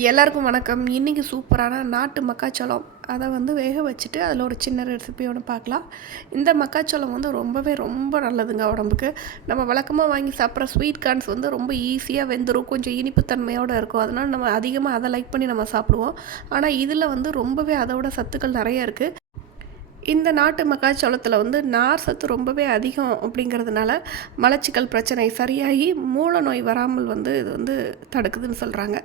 எல்லாருக்கும் வணக்கம். இன்றைக்கி சூப்பரான நாட்டு மக்காச்சோளம். அதை வந்து வேக வச்சுட்டு அதில் ஒரு சின்ன ரெசிபி ஒன்று பார்க்கலாம். இந்த மக்காச்சோளம் வந்து ரொம்பவே ரொம்ப நல்லதுங்க உடம்புக்கு. நம்ம வழக்கமாக வாங்கி சாப்பிட்ற ஸ்வீட் கார்ன்ஸ் வந்து ரொம்ப ஈஸியாக வெந்துடும் கொஞ்சம் இனிப்புத்தன்மையோடு இருக்கும். அதனால் நம்ம அதிகமாக அதை லைக் பண்ணி நம்ம சாப்பிடுவோம். ஆனால் இதில் வந்து ரொம்பவே அதோட சத்துக்கள் நிறைய இருக்குது இந்த நாட்டு மக்காச்சோளத்தில் வந்து நார் சத்து ரொம்பவே அதிகம் அப்படிங்கிறதுனால மலச்சிக்கல் பிரச்சனை சரியாகி மூல நோய் வராமல் வந்து இது வந்து தடுக்குதுன்னு சொல்கிறாங்க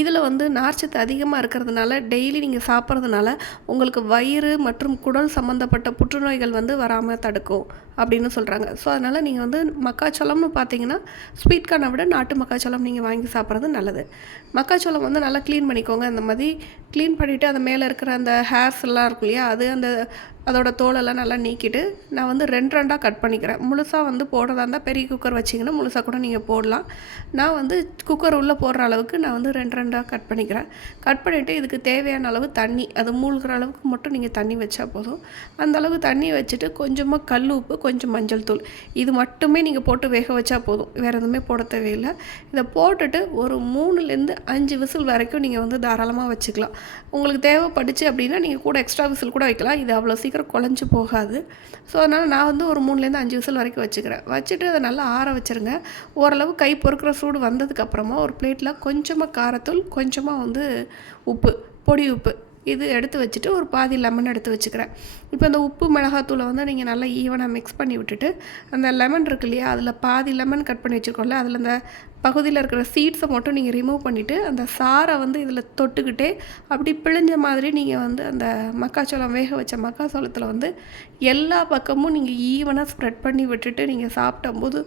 இதில் வந்து நார் சத்து அதிகமாக இருக்கிறதுனால டெய்லி நீங்கள் சாப்பிட்றதுனால உங்களுக்கு வயிறு மற்றும் குடல் சம்மந்தப்பட்ட புற்றுநோய்கள் வந்து வராமல் தடுக்கும் அப்படின்னு சொல்கிறாங்க ஸோ அதனால் நீங்கள் வந்து மக்காச்சோளம்னு பார்த்தீங்கன்னா ஸ்வீட்கானை விட நாட்டு மக்காச்சோளம் நீங்கள் வாங்கி சாப்பிட்றது நல்லது. மக்காச்சோளம் வந்து நல்லா க்ளீன் பண்ணிக்கோங்க. அந்த மாதிரி க்ளீன் பண்ணிவிட்டு அது மேலே இருக்கிற அந்த ஹேர்ஸ் எல்லாம் இருக்கும் இல்லையா அது அந்த அதோட தோலெல்லாம் நல்லா நீக்கிட்டு நான் வந்து ரெண்டு ரெண்டாக கட் பண்ணிக்கிறேன். முழுசாக வந்து போடுறதா இருந்தால் பெரிய குக்கர் வச்சிங்கன்னா முழுசாக கூட நீங்கள் போடலாம். நான் வந்து குக்கர் உள்ளே போடுற அளவுக்கு நான் வந்து ரெண்டு ரெண்டாக கட் பண்ணிக்கிறேன். கட் பண்ணிவிட்டு இதுக்கு தேவையான அளவு தண்ணி அது மூழ்கிற அளவுக்கு மட்டும் நீங்கள் தண்ணி வச்சா போதும். அந்த அளவு தண்ணி வச்சுட்டு கொஞ்சமாக கல் உப்பு கொஞ்சம் மஞ்சள் தூள். இது மட்டுமே நீங்கள் போட்டு வேக வச்சா போதும். வேறு எதுவுமே போட தேவையில்லை. இதை போட்டுட்டு ஒரு மூணுலேருந்து அஞ்சு விசில் வரைக்கும் நீங்கள் வந்து தாராளமாக வச்சுக்கலாம். உங்களுக்கு தேவைப்பட்டுச்சு அப்படின்னா நீங்கள் கூட எக்ஸ்ட்ரா விசில் கூட வைக்கலாம். இது அவ்வளோ சீக்கிரம் சீக்கிரம் குழஞ்சி போகாது. ஸோ அதனால் நான் வந்து ஒரு மூணுலேருந்து அஞ்சு விசில் வரைக்கும் வச்சுக்கிறேன். வச்சுட்டு அதை நல்லா ஆற வச்சுருங்க. ஓரளவு கை பொறுக்கிற சூடு வந்ததுக்கப்புறமா ஒரு பிளேட்டில் கொஞ்சமாக காரத்தூள் கொஞ்சமாக வந்து உப்பு பொடி உப்பு. இது எடுத்து வச்சுட்டு ஒரு பாதி லெமன் எடுத்து வச்சுக்கிறேன். இப்போ அந்த உப்பு மிளகாத்தூளை வந்து நீங்கள் நல்லா ஈவனாக மிக்ஸ் பண்ணி விட்டுட்டு அந்த லெமன் இருக்கு இல்லையா அதில் பாதி லெமன் கட் பண்ணி வச்சுருக்கோம்ல அதில் அந்த பகுதியில் இருக்கிற சீட்ஸை மட்டும் நீங்கள் ரிமூவ் பண்ணிவிட்டு அந்த சாரை வந்து இதில் தொட்டுக்கிட்டே அப்படி பிழிஞ்ச மாதிரி நீங்கள் வந்து அந்த மக்காச்சோளம் வேக வச்ச மக்காச்சோளத்தில் வந்து எல்லா பக்கமும் நீங்கள் ஈவனாக ஸ்ப்ரெட் பண்ணி விட்டுட்டு நீங்கள் சாப்பிட்டம்போது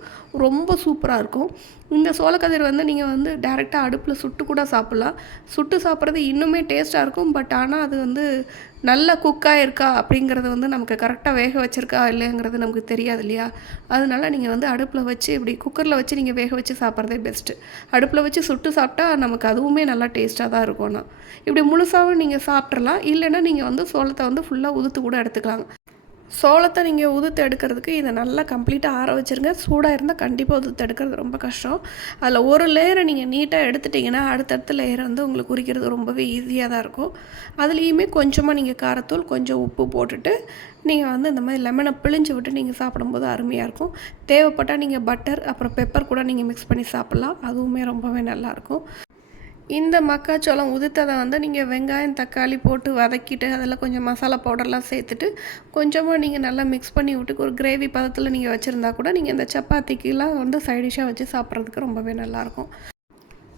ரொம்ப சூப்பராக இருக்கும். இந்த சோளக்கதிர் வந்து நீங்கள் வந்து டேரெக்டாக அடுப்பில் சுட்டு கூட சாப்பிட்லாம். சுட்டு சாப்பிட்றது இன்னுமே டேஸ்ட்டாக இருக்கும் பட் ஆனால் அது வந்து நல்ல குக்காக இருக்கா அப்படிங்கிறது வந்து நமக்கு கரெக்டாக வேக வச்சுருக்கா இல்லைங்கிறது நமக்கு தெரியாது இல்லையா? அதனால நீங்கள் வந்து அடுப்பில் வச்சு இப்படி குக்கரில் வச்சு நீங்கள் வேக வச்சு சாப்பிட்றதே பெஸ்ட்டு அடுப்பில் வச்சு சுட்டு சாப்பிட்டா நமக்கு அதுவுமே நல்லா டேஸ்ட்டாக தான் இருக்கும்னா இப்படி முழுசாகவும் நீங்கள் சாப்பிட்றலாம் இல்லைன்னா நீங்கள் வந்து சோளத்தை வந்து ஃபுல்லாக உதுத்து கூட எடுத்துக்கலாங்க சோளத்தை நீங்கள் உதுத்து எடுக்கிறதுக்கு இதை நல்லா கம்ப்ளீட்டாக ஆற வச்சுருங்க. சூடாக இருந்தால் கண்டிப்பாக உதுத்து எடுக்கிறது ரொம்ப கஷ்டம். அதில் ஒரு லேயரை நீங்கள் நீட்டாக எடுத்துட்டிங்கன்னா அடுத்தடுத்த லேயர் வந்து உங்களுக்கு குறிக்கிறது ரொம்பவே ஈஸியாக தான் இருக்கும். அதுலேயுமே கொஞ்சமாக நீங்கள் காரத்தூள் கொஞ்சம் உப்பு போட்டுட்டு நீங்கள் வந்து இந்த மாதிரி லெமனை பிழிஞ்சு விட்டு நீங்கள் சாப்பிடும்போது அருமையாக இருக்கும். தேவைப்பட்டால் நீங்கள் பட்டர் அப்புறம் பெப்பர் கூட நீங்கள் மிக்ஸ் பண்ணி சாப்பிட்லாம். அதுவுமே ரொம்பவே நல்லாயிருக்கும் இந்த மக்காச்சோளம் உதித்ததை வந்து நீங்கள் வெங்காயம் தக்காளி போட்டு வதக்கிட்டு அதில் கொஞ்சம் மசாலா பவுடர்லாம் சேர்த்துட்டு கொஞ்சமாக நீங்கள் நல்லா மிக்ஸ் பண்ணி விட்டு ஒரு கிரேவி பதத்தில் நீங்கள் வச்சுருந்தா கூட நீங்கள் இந்த சப்பாத்திக்கெலாம் வந்து சைடிஷாக வச்சு சாப்பிட்றதுக்கு ரொம்பவே நல்லாயிருக்கும்.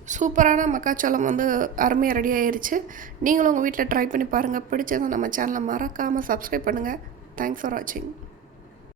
சூப்பரான மக்காச்சோளம் வந்து அருமையாக ரெடி ஆயிடுச்சு நீங்களும் உங்கள் வீட்டில் ட்ரை பண்ணி பாருங்கள் பிடிச்சதும் நம்ம சேனலை மறக்காமல் சப்ஸ்கிரைப் பண்ணுங்கள் தேங்க்ஸ் ஃபார் வாட்சிங்